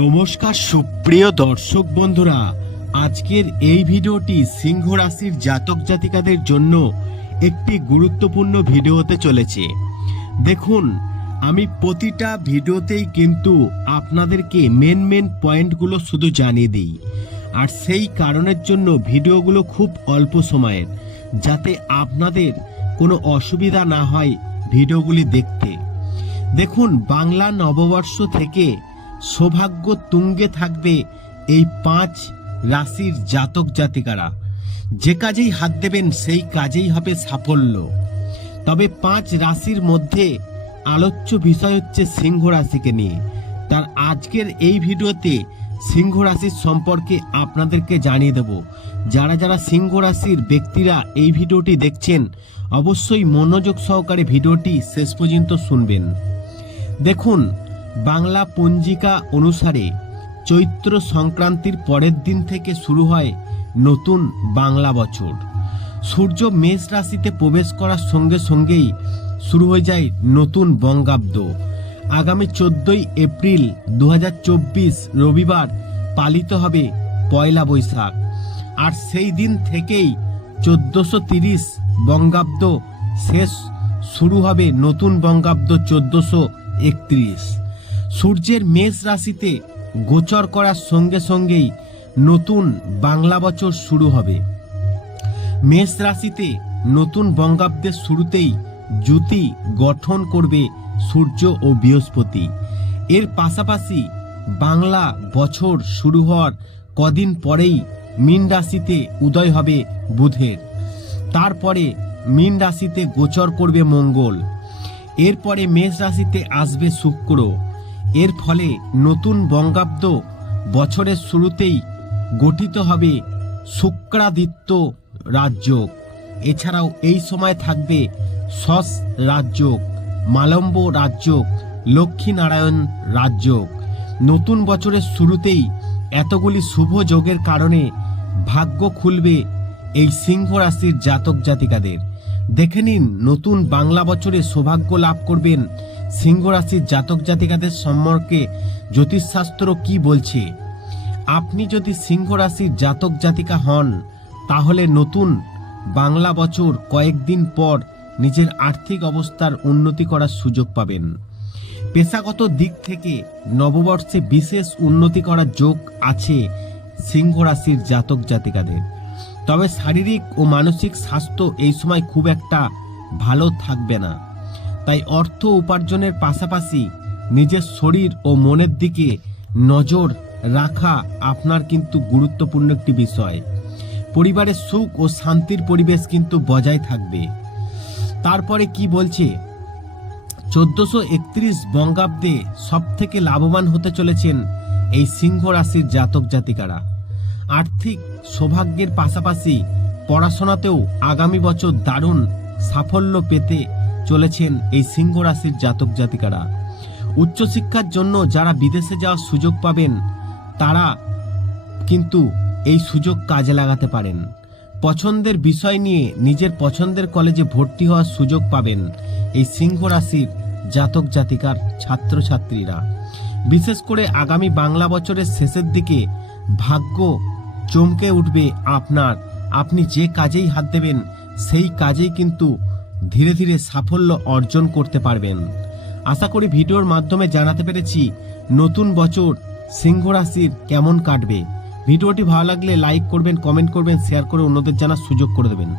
নমস্কার, সুপ্রিয় দর্শক বন্ধুরা। আজকের এই ভিডিওটি সিংহ রাশির জাতক জাতিকাদের জন্য একটি গুরুত্বপূর্ণ ভিডিও হতে চলেছে। দেখুন, আমি প্রতিটা ভিডিওতেই কিন্তু আপনাদেরকে মেন মেন পয়েন্টগুলো শুধু জানিয়ে দিই। আর সেই কারণের জন্য ভিডিওগুলো খুব অল্প সময়ের, যাতে আপনাদের কোনো অসুবিধা না হয় ভিডিওগুলি দেখতে। দেখুন, বাংলা নববর্ষ থেকে সৌভাগ্য তুঙ্গে থাকবে এই পাঁচ রাশির জাতক জাতিকারা। যে কাজেই হাত দেবেন, সেই কাজেই হবে সাফল্য। তবে পাঁচ রাশির মধ্যে আলোচ্য বিষয় হচ্ছে সিংহ রাশিকে নিয়ে। তার আজকের এই ভিডিওতে সিংহ রাশির সম্পর্কে আপনাদেরকে জানিয়ে দেব। যারা যারা সিংহ রাশির ব্যক্তিরা এই ভিডিওটি দেখছেন, অবশ্যই মনোযোগ সহকারে ভিডিওটি শেষ পর্যন্ত শুনবেন। দেখুন বাংলা পঞ্জিকা অনুসারে চৈত্র সংক্রান্তির পরের দিন থেকে শুরু হয় নতুন বাংলা বছর। সূর্য মেষ রাশিতে প্রবেশ করার সঙ্গে সঙ্গেই শুরু হয়ে যায় নতুন বঙ্গাব্দ। আগামী চোদ্দই এপ্রিল দু হাজার চব্বিশ রবিবার পালিত হবে পয়লা বৈশাখ। আর সেই দিন থেকেই চোদ্দশো তিরিশ বঙ্গাব্দ শেষ শুরু হবে নতুন বঙ্গাব্দ চোদ্দশো একত্রিশ। সূর্যের মেষ রাশিতে গোচর করার সঙ্গে সঙ্গেই নতুন বাংলা বছর শুরু হবে। মেষ রাশিতে নতুন বঙ্গাব্দের শুরুতেই জ্যোতি গঠন করবে সূর্য ও বৃহস্পতি। এর পাশাপাশি বাংলা বছর শুরু হওয়ার কদিন পরেই মীন রাশিতে উদয় হবে বুধের। তারপরে মীন রাশিতে গোচর করবে মঙ্গল। এরপরে মেষ রাশিতে আসবে শুক্র। এর ফলে নতুন বঙ্গাব্দ বছরের শুরুতেই গঠিত হবে শুক্রাদিত্য রাজযোগ এছাড়াও এই সময় থাকবে সস রাজযোগ মালম্ব রাজযোগ লক্ষ্মীনারায়ণ রাজযোগ নতুন বছরের শুরুতেই এতগুলি শুভ যোগের কারণে ভাগ্য খুলবে এই সিংহ রাশির জাতক জাতিকাদের। দেখে নিন, নতুন বাংলা বছরে সৌভাগ্য লাভ করবেন সিংহ রাশির জাতক জাতিকাদের সম্পর্কে জ্যোতিষশাস্ত্র কি বলছে? আপনি যদি সিংহ রাশির জাতক জাতিকা হন, তাহলে নতুন বাংলা বছর কয়েকদিন পর নিজের আর্থিক অবস্থার উন্নতি করার সুযোগ পাবেন। পেশাগত দিক থেকে নববর্ষে বিশেষ উন্নতি করার যোগ আছে সিংহ রাশির জাতক জাতিকাদের। তবে শারীরিক ও মানসিক স্বাস্থ্য এই সময় খুব একটা ভালো থাকবে না। তাই অর্থ উপার্জনের পাশাপাশি নিজের শরীর ও মনের দিকে নজর রাখা আপনার কিন্তু গুরুত্বপূর্ণ একটি বিষয়। পরিবারের সুখ ও শান্তির পরিবেশ কিন্তু বজায় থাকবে। তারপরে কি বলছে? চোদ্দশো একত্রিশ বঙ্গাব্দে সব থেকে লাভবান হতে চলেছেন এই সিংহ রাশির জাতক জাতিকারা। আর্থিক সৌভাগ্যের পাশাপাশি পড়াশোনাতেও আগামী বছর দারুণ সাফল্য পেতে চলেছেন এই সিংহ রাশির জাতক জাতিকারা। উচ্চশিক্ষার জন্য যারা বিদেশে যাওয়ার সুযোগ পাবেন, তারা কিন্তু এই সুযোগ কাজে লাগাতে পারেন। পছন্দের বিষয় নিয়ে নিজের পছন্দের কলেজে ভর্তি হওয়ার সুযোগ পাবেন এই সিংহ রাশির জাতক জাতিকার ছাত্রছাত্রীরা। বিশেষ করে আগামী বাংলা বছরের শেষের দিকে ভাগ্য চমকে উঠবে আপনার। আপনি যে কাজেই হাত দেবেন, সেই কাজেই কিন্তু ধীরে ধীরে সাফল্য অর্জন করতে পারবেন। আশা করি ভিডিওর মাধ্যমে জানাতে পেরেছি নতুন বছর, সিংহ রাশির কেমন কাটবে। ভিডিওটি ভালো লাগলে লাইক করবেন, কমেন্ট করবেন, শেয়ার করে অন্যদের জানার সুযোগ করে দেবেন।